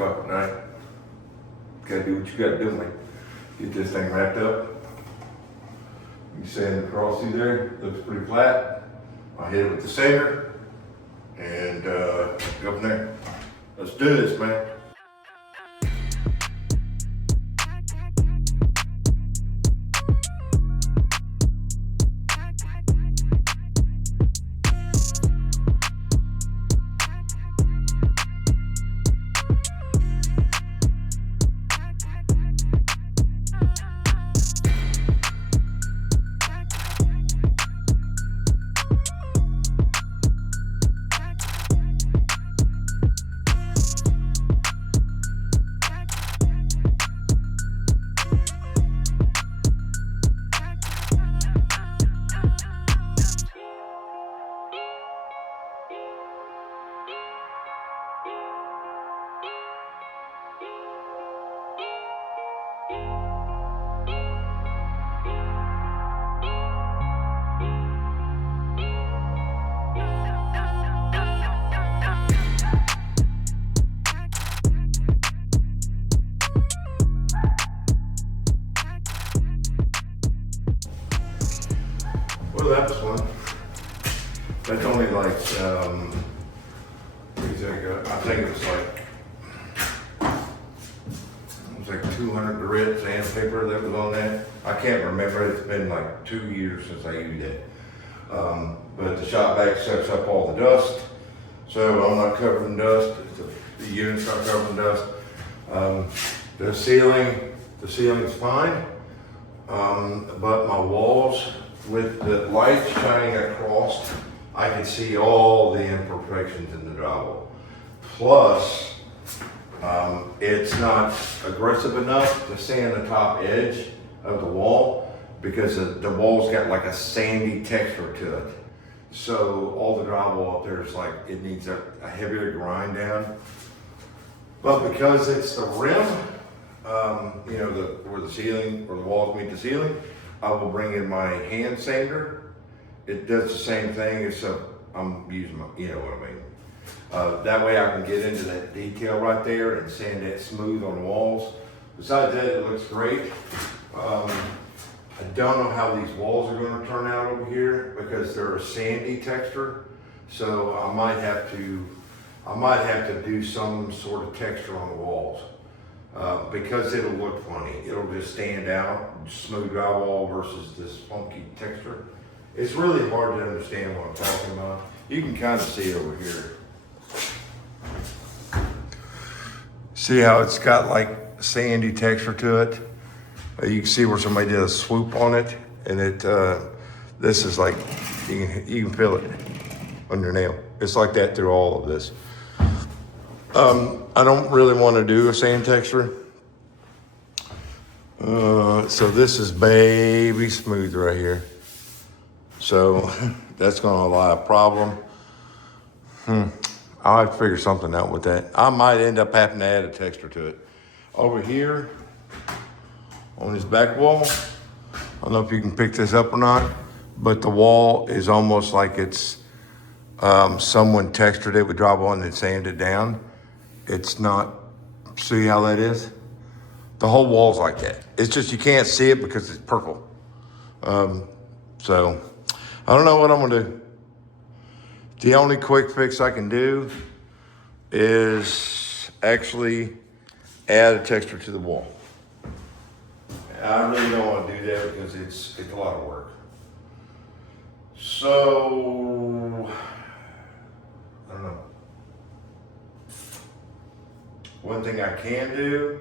o'clock at night. Gotta do what you gotta do, man. Get this thing wrapped up. You sand across through there, looks pretty flat. I'll hit it with the sander and go from there. Let's do this, man. Well, that was fun. That's only like, I think it was like 200 grit sandpaper that was on that. I can't remember, it's been like 2 years since I used it. But the shop vac sucks up all the dust, so I'm not covered in dust. The unit's not covered in dust. The ceiling's fine, but my walls, with the light shining across, I can see all the imperfections in the drywall. Plus, it's not aggressive enough to sand the top edge of the wall because the wall's got like a sandy texture to it. So all the drywall up there is like, it needs a heavier grind down. But because it's the rim, you know, where the ceiling, or the walls meet the ceiling, I will bring in my hand sander. It does the same thing, except I'm using my, you know what I mean. That way I can get into that detail right there and sand that smooth on the walls. Besides that, it looks great. I don't know how these walls are gonna turn out over here because they're a sandy texture. So I might have to do some sort of texture on the walls. Because it'll look funny. It'll just stand out, smooth drywall versus this funky texture. It's really hard to understand what I'm talking about. You can kind of see it over here. See how it's got like sandy texture to it? You can see where somebody did a swoop on it, and this is like, you can feel it on your nail. It's like that through all of this. I don't really want to do a sand texture. So this is baby smooth right here. So that's gonna allow a problem. I'll have to figure something out with that. I might end up having to add a texture to it. Over here, on this back wall, I don't know if you can pick this up or not, but the wall is almost like it's someone textured it with drywall and then sanded it down. It's not, see how that is? The whole wall's like that. It's just, you can't see it because it's purple. So, I don't know what I'm gonna do. The only quick fix I can do is actually add a texture to the wall. I really don't want to do that because it's a lot of work. So, I don't know. One thing I can do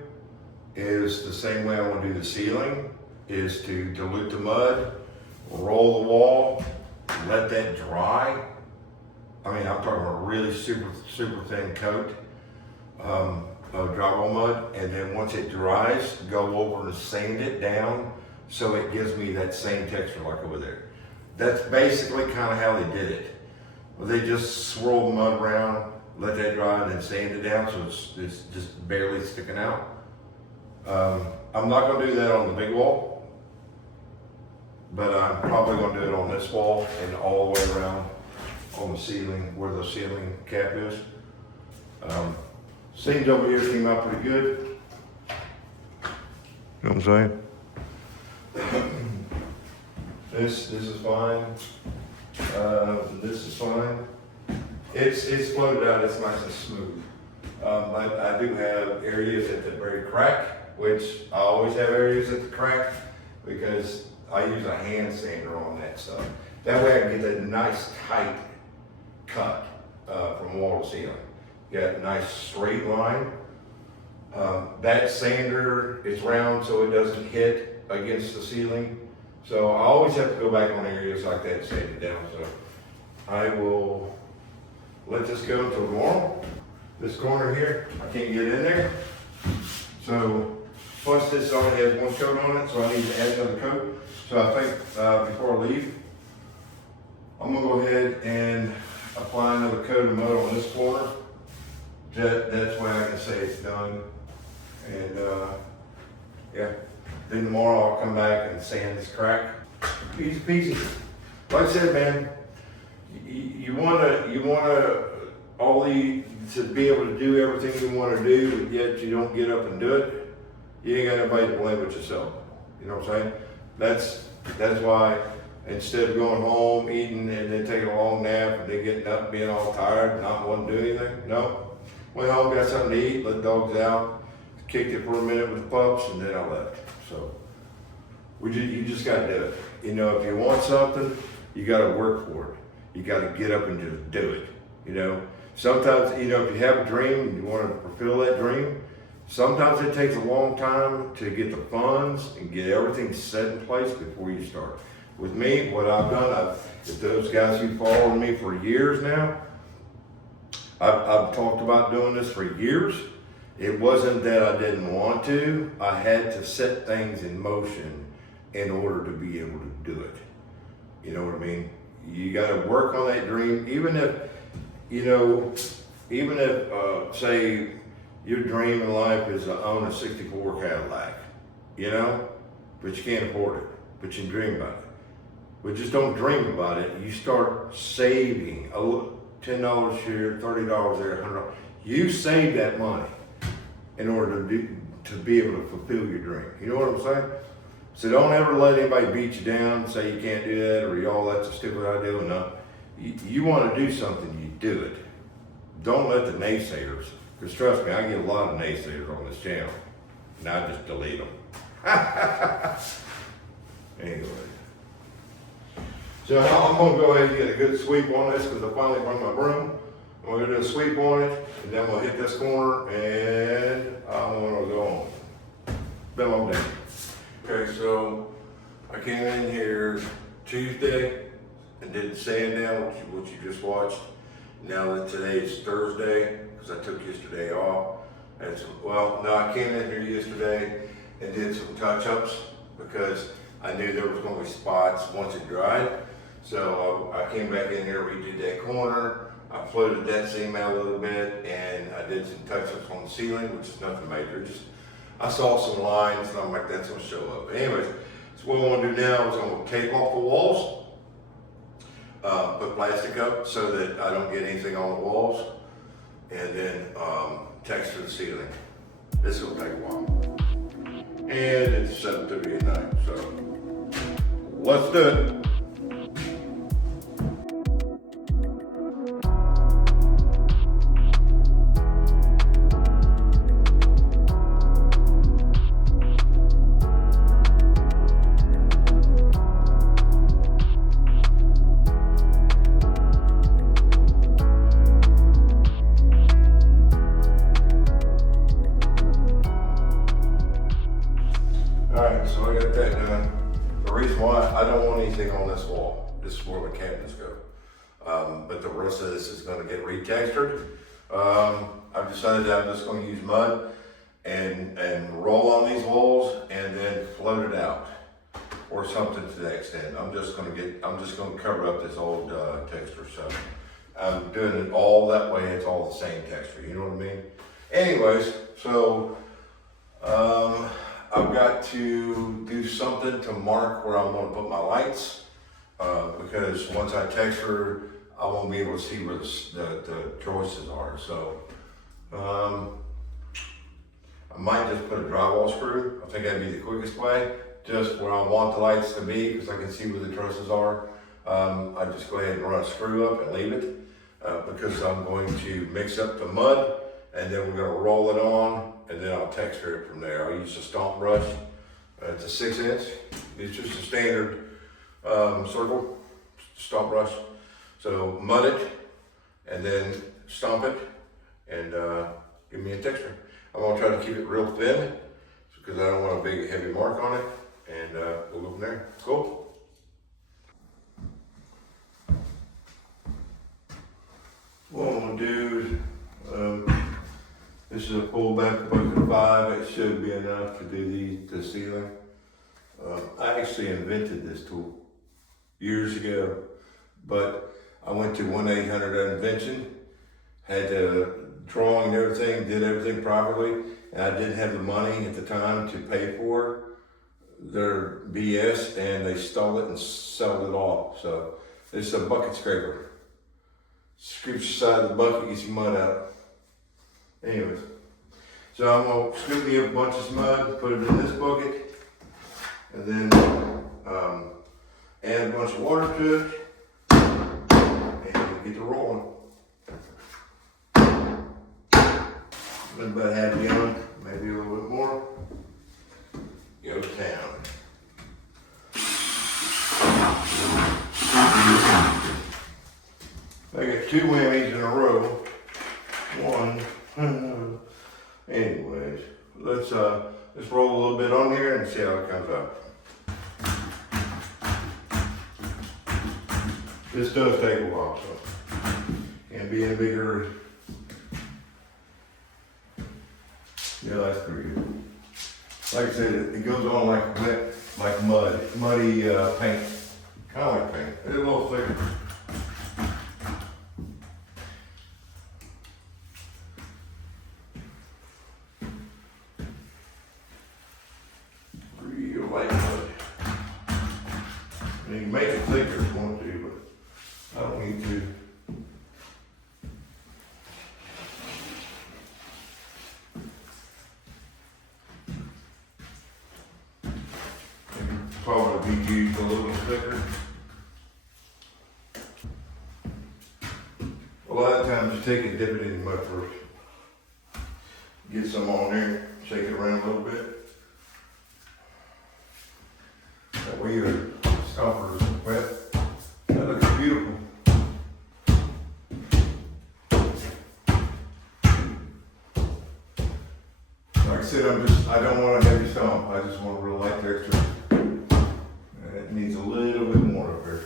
is the same way I want to do the ceiling, is to dilute the mud, roll the wall, let that dry. I mean, I'm talking about a really super thin coat of drywall mud, and then once it dries, go over and sand it down so it gives me that same texture like over there. That's basically kind of how they did it. They just swirl the mud around, let that dry, and then sand it down so it's just barely sticking out. I'm not gonna do that on the big wall, but I'm probably gonna do it on this wall and all the way around on the ceiling where the ceiling cap is. Seams over here came out pretty good. You know what I'm saying? This is fine. This is fine. It's floated out, it's nice and smooth. But I do have areas at the very crack, which I always have areas at the crack because I use a hand sander on that stuff. That way I can get that nice tight cut from wall to ceiling. Got a nice straight line. That sander is round so it doesn't hit against the ceiling. So I always have to go back on areas like that and sand it down. So I will let this go until tomorrow. This corner here, I can't get in there. So, plus this only has one coat on it, so I need to add another coat. So I think before I leave, I'm gonna go ahead and apply another coat of mud on this corner. That's why I can say it's done. And yeah, then tomorrow I'll come back and sand this crack. Easy peasy. Like I said, man, you wanna to be able to do everything you want to do, but yet you don't get up and do it. You ain't got nobody to blame but yourself. You know what I'm saying? That's why instead of going home, eating, and then taking a long nap, and then getting up, being all tired, and not wanting to do anything, no. Went home, got something to eat, let the dogs out, kicked it for a minute with the pups, and then I left. So you just got to do it. You know, if you want something, you got to work for it. You got to get up and just do it. You know, sometimes, you know, if you have a dream and you want to fulfill that dream, sometimes it takes a long time to get the funds and get everything set in place before you start. With me, what I've done, if those guys who followed me for years now, I've talked about doing this for years. It wasn't that I didn't want to. I had to set things in motion in order to be able to do it. You know what I mean? You got to work on that dream, even if, you know, say your dream in life is to own a 64 Cadillac, you know, but you can't afford it, but you can dream about it. But just don't dream about it. You start saving $10 here, $30 there, $100. You save that money in order to be able to fulfill your dream. You know what I'm saying? So don't ever let anybody beat you down, say you can't do that, or that's a stupid idea. No, you want to do something, you do it. Don't let the naysayers, because trust me, I get a lot of naysayers on this channel, and I just delete them. Anyway. So I'm going to go ahead and get a good sweep on this because I finally brought my broom. I'm going to do a sweep on it, and then I'm going to hit this corner, and I'm going to go on. Been a long day. Okay, so I came in here Tuesday and did the sand down, which you just watched. Now that today is Thursday, because I took yesterday off. I came in here yesterday and did some touch-ups because I knew there was going to be spots once it dried. So I came back in here, redid that corner. I floated that seam out a little bit, and I did some touch-ups on the ceiling, which is nothing major. Just I saw some lines, and I'm like, that's gonna show up. But anyways, so what I want to do now is I'm gonna tape off the walls, put plastic up so that I don't get anything on the walls, and then texture the ceiling. This will take a while, and it's 7:30 at night, so let's do it. So I got that done. The reason why I don't want anything on this wall, this is where the cabinets go. But the rest of this is going to get retextured. I've decided that I'm just going to use mud and roll on these walls and then float it out or something to that extent. I'm just going to cover up this old texture. So I'm doing it all that way. It's all the same texture. You know what I mean? Anyways, so I've got to do something to mark where I'm going to put my lights because once I texture, I won't be able to see where the choices are. So I might just put a drywall screw. I think that'd be the quickest way, just where I want the lights to be, because I can see where the trusses are. I just go ahead and run a screw up and leave it, because I'm going to mix up the mud, and then we're gonna roll it on, and then I'll texture it from there. I'll use a stomp brush. It's a 6-inch. It's just a standard circle stomp brush. So mud it, and then stomp it, and give me a texture. I'm gonna try to keep it real thin, because I don't want a big heavy mark on it, and we'll go from there. Cool? What I'm gonna do is, this is a pull back bucket 5. It should be enough to do the ceiling. I actually invented this tool years ago, but I went to 1-800-INVENTION, had the drawing and everything, did everything properly, and I didn't have the money at the time to pay for their BS, and they stole it and sold it off. So this is a bucket scraper. Scoops the side of the bucket, gets your mud out. Anyways, so I'm gonna scoop me up a bunch of mud, put it in this bucket, and then add a bunch of water to it, and get it rolling. About half a gallon, maybe a little bit more. Go to town. I got 2 whammies in a row. One. Anyways, let's roll a little bit on here and see how it comes out. This does take a while, so can't be in a big hurry. Yeah, that's pretty good. Like I said, it goes on like wet, like muddy paint. Kind of like paint. It's a little thicker. Real light mud. And you can make it thicker if you want to, but I don't need to. Probably be used a little thicker. A lot of times you take it, dip it in the mud first. Get some on there, shake it around a little bit. That way your stopper is wet. That looks beautiful. Like I said, I don't want a heavy stomp. I just want a real light texture. It needs a little bit more up here.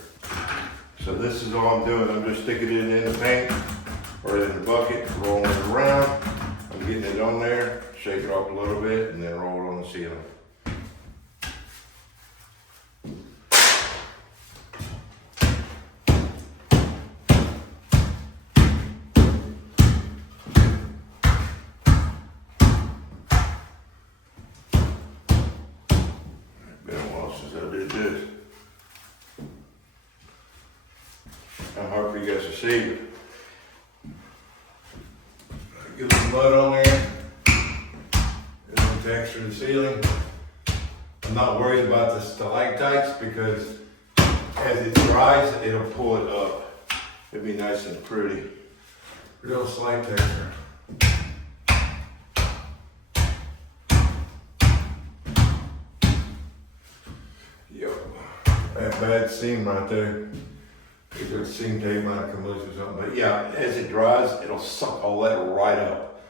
So this is all I'm doing. I'm just sticking it in the paint or in the bucket, rolling it around. I'm getting it on there, shake it off a little bit, and then roll it on the ceiling. Been a while since I did this. I'm hard for you guys to see, but get some mud on there. Get some texture in the ceiling. I'm not worried about the stalactites because as it dries, it'll pull it up. It'll be nice and pretty. Real slight texture. That bad seam right there. The seam tape might come loose or something. But yeah, as it dries, it'll suck all that right up.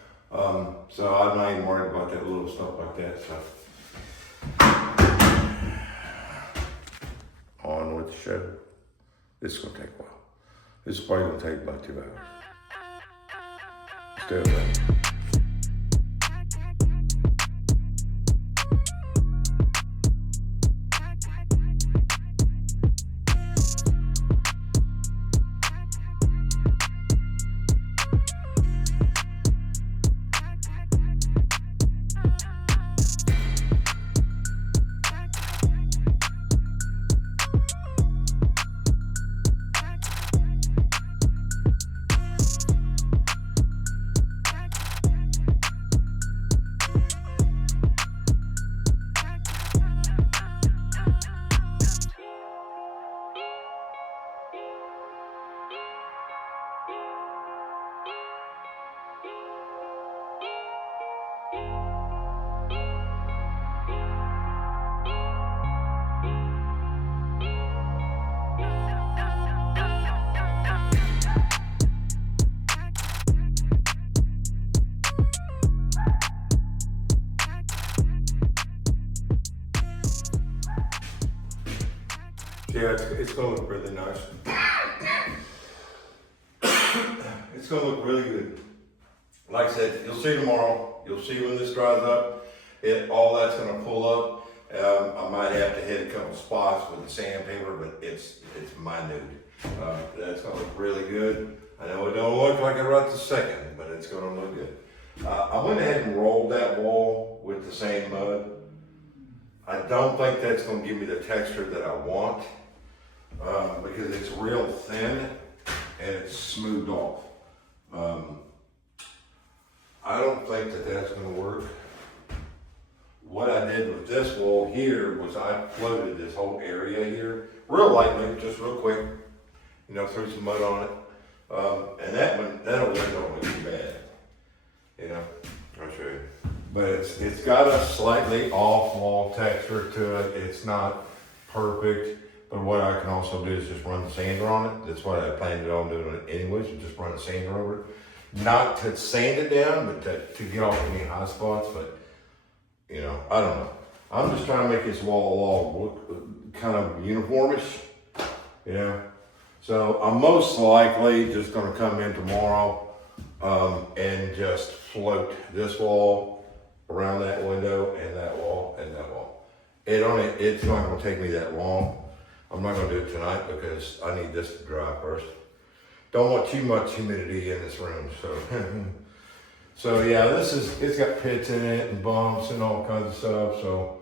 So I'm not even worried about that little stuff like that. So on with the show. This is gonna take a while. This is probably gonna take about 2 hours. Still there. Yeah, it's gonna look really nice. It's gonna look really good. Like I said, you'll see tomorrow. You'll see when this dries up. All that's gonna pull up. I might have to hit a couple spots with the sandpaper, but it's minute. That's gonna look really good. I know it don't look like it right this second, but it's gonna look good. I went ahead and rolled that wall with the sand mud. I don't think that's gonna give me the texture that I want, because it's real thin and it's smoothed off. I don't think that that's gonna work. What I did with this wall here was I floated this whole area here, real lightly, just real quick, threw some mud on it. And that'll look too bad, I'll show you. But it's got a slightly off wall texture to it. It's not perfect, but what I can also do is just run the sander on it. That's what I planned on doing anyways, just run the sander over it. Not to sand it down, but to get off any high spots, but I don't know. I'm just trying to make this wall look kind of uniformish, So I'm most likely just gonna come in tomorrow and just float this wall around that window and that wall and that wall. It's not gonna take me that long. I'm not gonna do it tonight because I need this to dry first. Don't want too much humidity in this room, so. So yeah, it's got pits in it and bumps and all kinds of stuff. So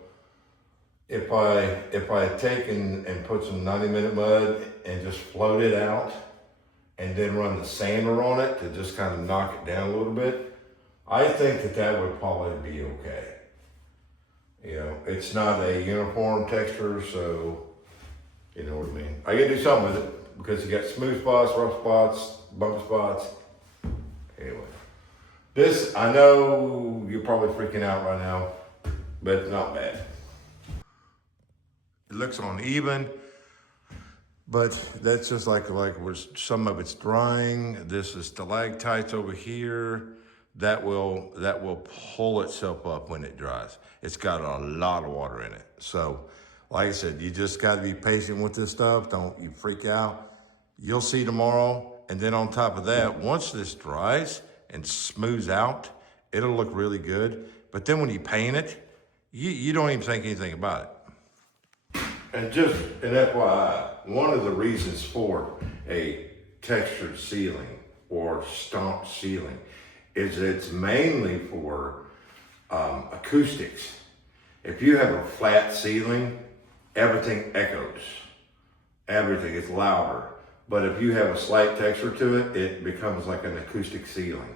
if I take and put some 90-minute mud and just float it out and then run the sander on it to just kind of knock it down a little bit, I think that would probably be okay. It's not a uniform texture, so you know what I mean. I gotta do something with it because you got smooth spots, rough spots, bumpy spots. Anyway. This, I know you're probably freaking out right now, but it's not bad. It looks uneven, but that's just like some of it's drying. This is stalactites over here. That will pull itself up when it dries. It's got a lot of water in it. So, like I said, you just gotta be patient with this stuff. Don't you freak out. You'll see tomorrow. And then on top of that, once this dries, and smooths out, it'll look really good. But then when you paint it, you don't even think anything about it. And just an FYI, one of the reasons for a textured ceiling or stomped ceiling is it's mainly for acoustics. If you have a flat ceiling, everything echoes. Everything is louder. But if you have a slight texture to it, it becomes like an acoustic ceiling.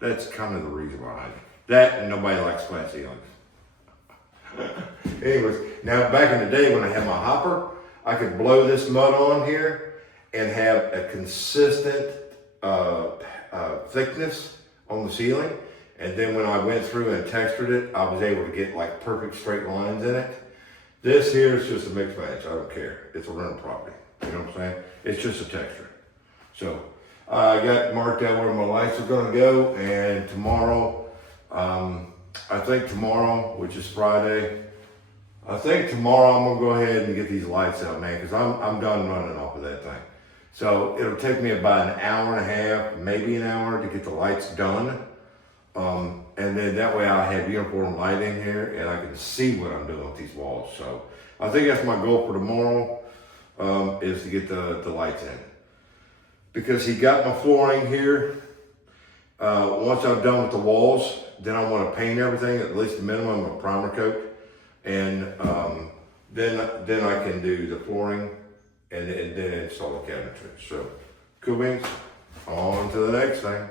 That's kind of the reason behind it. That and nobody likes flat ceilings. Anyways, now back in the day when I had my hopper, I could blow this mud on here and have a consistent thickness on the ceiling. And then when I went through and textured it, I was able to get like perfect straight lines in it. This here is just a mixed match. I don't care. It's a rental property. You know what I'm saying? It's just a texture. So I got marked out where my lights are gonna go, and tomorrow, I think tomorrow, which is Friday, I'm gonna go ahead and get these lights out, man, because I'm done running off of that thing. So it'll take me about an hour and a half, maybe an hour to get the lights done. And then that way I'll have uniform light in here and I can see what I'm doing with these walls. So I think that's my goal for tomorrow, is to get the lights in. Because he got my flooring here. Once I'm done with the walls, then I want to paint everything, at least a minimum of primer coat. And then I can do the flooring and then install the cabinetry. So, cool beans, on to the next thing.